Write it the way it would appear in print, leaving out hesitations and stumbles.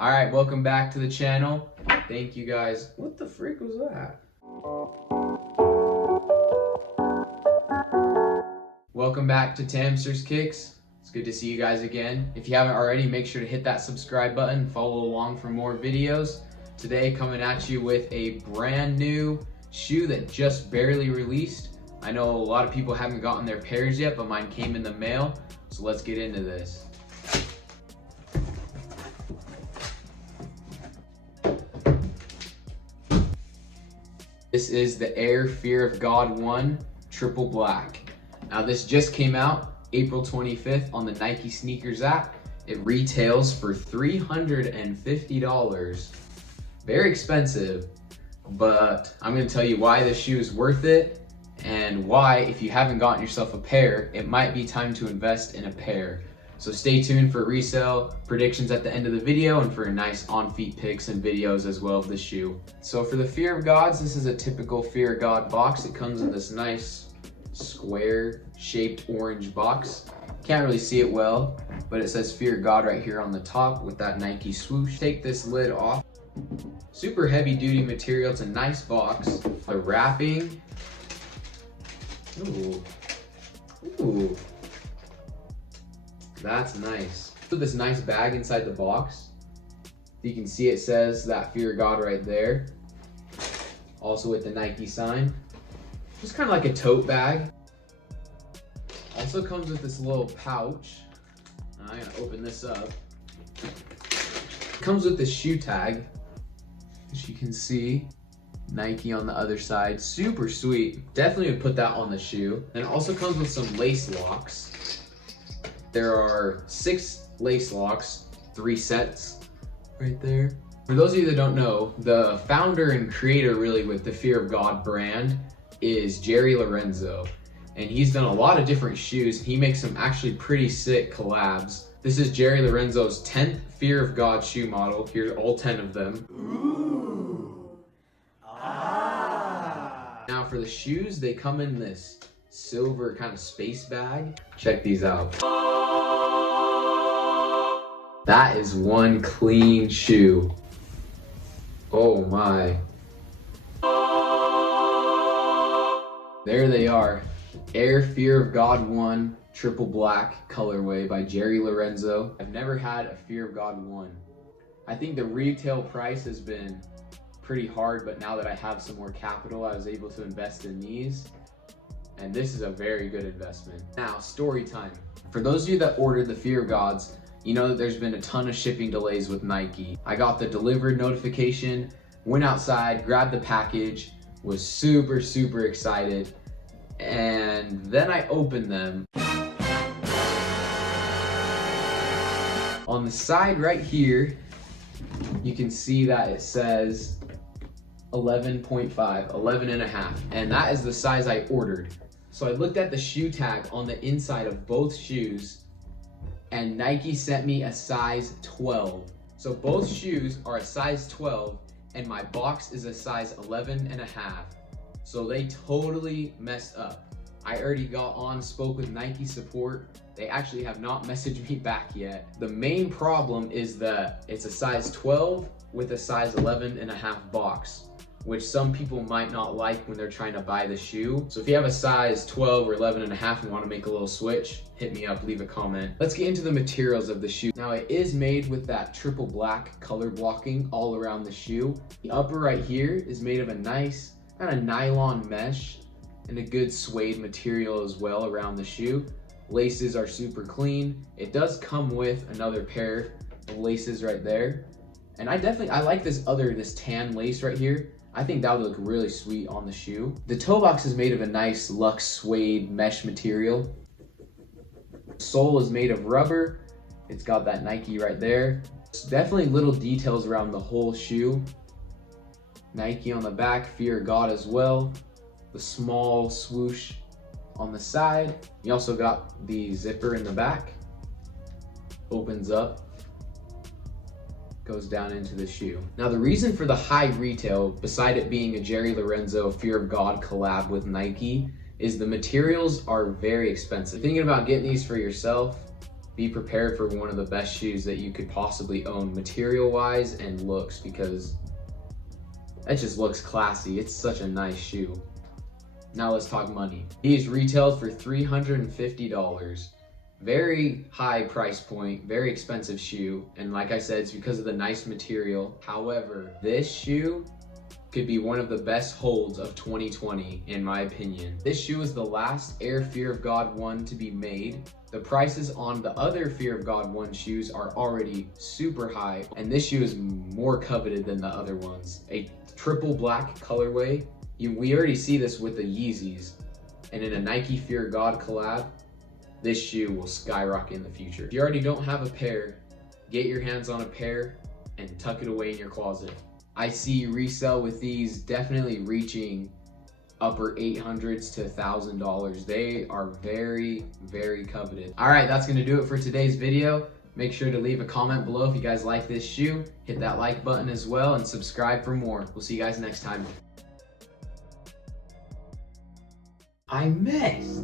All right, welcome back to the channel. Thank you guys. What the freak was that? Welcome back to TAMSTERS Kicks. It's good to see you guys again. If you haven't already, make sure to hit that subscribe button, follow along for more videos. Today, coming at you with a brand new shoe that just barely released. I know a lot of people haven't gotten their pairs yet, but mine came in the mail. So let's get into this. This is the Air Fear of God 1 Triple Black. Now this just came out April 25th on the Nike SNKRS App. It retails for $350. Very expensive, but I'm gonna tell you why this shoe is worth it and why, if you haven't gotten yourself a pair, it might be time to invest in a pair. So stay tuned for resale predictions at the end of the video and for a nice on-feet pics and videos as well of the shoe. So for the Fear of Gods, this is a typical Fear of God box. It comes in this nice square shaped orange box. Can't really see it well, but it says Fear of God right here on the top with that Nike swoosh. Take this lid off. Super heavy duty material. It's a nice box. The wrapping. Ooh. That's nice. Put this nice bag inside the box. You can see it says that Fear of God right there. Also with the Nike sign. Just kind of like a tote bag. Also comes with this little pouch. I'm gonna open this up. Comes with this shoe tag. As you can see, Nike on the other side. Super sweet. Definitely would put that on the shoe. And it also comes with some lace locks. There are 6 lace locks, 3 sets right there. For those of you that don't know, the founder and creator really with the Fear of God brand is Lorenzo. And he's done a lot of different shoes. He makes some actually pretty sick collabs. This is Lorenzo's 10th Fear of God shoe model. Here's all 10 of them. Ooh. Ah. Now for the shoes, they come in this silver kind of space bag. Check these out. That is one clean shoe. Oh my. There they are. Air Fear of God 1 Triple Black colorway by Lorenzo. I've never had a Fear of God 1. I think the retail price has been pretty hard, but now that I have some more capital, I was able to invest in these. And this is a very good investment. Now, story time. For those of you that ordered the Fear of Gods, you know that there's been a ton of shipping delays with Nike. I got the delivered notification, went outside, grabbed the package, was super excited, and then I opened them. On the side right here, you can see that it says 11.5, 11 and a half, and that is the size I ordered. So I looked at the shoe tag on the inside of both shoes, and Nike sent me a size 12. So both shoes are a size 12, and my box is a size 11 and a half. So they totally messed up. I already spoke with Nike support. They actually have not messaged me back yet. The main problem is that it's a size 12 with a size 11 and a half box, which some people might not like when they're trying to buy the shoe. So if you have a size 12 or 11 and a half and want to make a little switch, hit me up, leave a comment. Let's get into the materials of the shoe. Now it is made with that triple black color blocking all around the shoe. The upper right here is made of a nice kind of nylon mesh and a good suede material as well around the shoe. Laces are super clean. It does come with another pair of laces right there. And I like this tan lace right here. I think that would look really sweet on the shoe. The toe box is made of a nice luxe suede mesh material. Sole is made of rubber. It's got that Nike right there. It's definitely little details around the whole shoe. Nike on the back, Fear of God as well. The small swoosh on the side. You also got the zipper in the back. Opens up. Goes down into the shoe. Now the reason for the high retail, beside it being a Lorenzo Fear of God collab with Nike, is the materials are very expensive. Thinking about getting these for yourself, be prepared for one of the best shoes that you could possibly own, material wise and looks, because it just looks classy. It's such a nice shoe. Now let's talk money. These retailed for $350. Very high price point, very expensive shoe. And like I said, it's because of the nice material. However, this shoe could be one of the best holds of 2020, in my opinion. This shoe is the last Air Fear of God 1 to be made. The prices on the other Fear of God 1 shoes are already super high, and this shoe is more coveted than the other ones. A triple black colorway. We already see this with the Yeezys, and in a Nike Fear of God collab, this shoe will skyrocket in the future. If you already don't have a pair, get your hands on a pair and tuck it away in your closet. I see resell with these definitely reaching upper $800s to $1,000. They are very, very coveted. All right, that's gonna do it for today's video. Make sure to leave a comment below if you guys like this shoe. Hit that like button as well and subscribe for more. We'll see you guys next time. I missed.